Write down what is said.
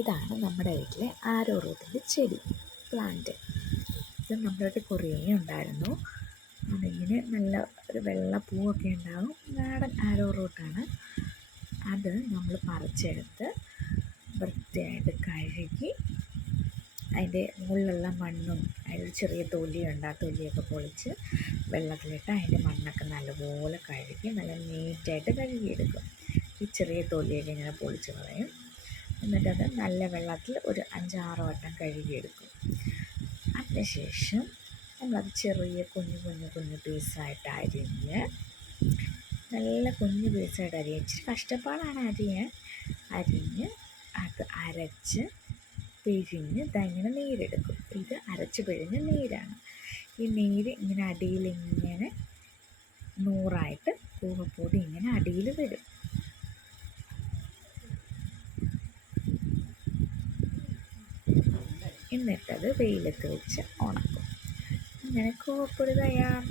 ഇതാണ് നമ്മുടെ വീട്ടിലെ ആരോറൂട്ടിന്റെ ചെടി പ്ലാന്റ് ഇത് നമ്മുടെ വീട്ടിൽ ഉണ്ടായിരുന്നു. അതിങ്ങനെ നല്ല ഒരു വെള്ള പൂവൊക്കെ ഉണ്ടാകും നാടൻ ആരോ റൂട്ടാണ് അത് നമ്മൾ പറിച്ചെടുത്ത് വൃത്തിയായിട്ട് കഴുകി അതിന്റെ മുകളിലുള്ള മണ്ണും അതിൽ ചെറിയ തൊലിയുണ്ട്. ആ തൊലിയൊക്കെ പൊളിച്ച് വെള്ളത്തിലിട്ട് അതിന്റെ മണ്ണൊക്കെ നല്ലപോലെ കഴുകി നല്ല നീറ്റായിട്ട് കഴുകിയെടുക്കും. ഈ ചെറിയ തൊലിയൊക്കെ ഇങ്ങനെ പൊളിച്ച് കളയും. എന്നിട്ടത് നല്ല വെള്ളത്തിൽ ഒരു അഞ്ചാറ് വട്ടം കഴുകിയെടുക്കും. അതിനുശേഷം നമ്മളത് ചെറിയ കുഞ്ഞു കുഞ്ഞു കുഞ്ഞു പീസായിട്ട് അരിഞ്ഞ് നല്ല കുഞ്ഞു പീസായിട്ട് അരിഞ്ഞ് ഇച്ചിരി കഷ്ടപ്പാടാണ് അരിയാൻ. അരിഞ്ഞ് അത് അരച്ച് പിഴിഞ്ഞ് ഇതങ്ങനെ നീരെടുക്കും. ഇത് അരച്ച് പിഴിഞ്ഞ് നീരാണ്. ഈ നീര് ഇങ്ങനെ അടിയിൽ ഇങ്ങനെ നൂറായിട്ട് കൂവപ്പൊടി എന്നിട്ടത് വെയിലത്ത് വെച്ച് ഉണക്കും. അങ്ങനെ കോവപ്പൊടി തയ്യാർ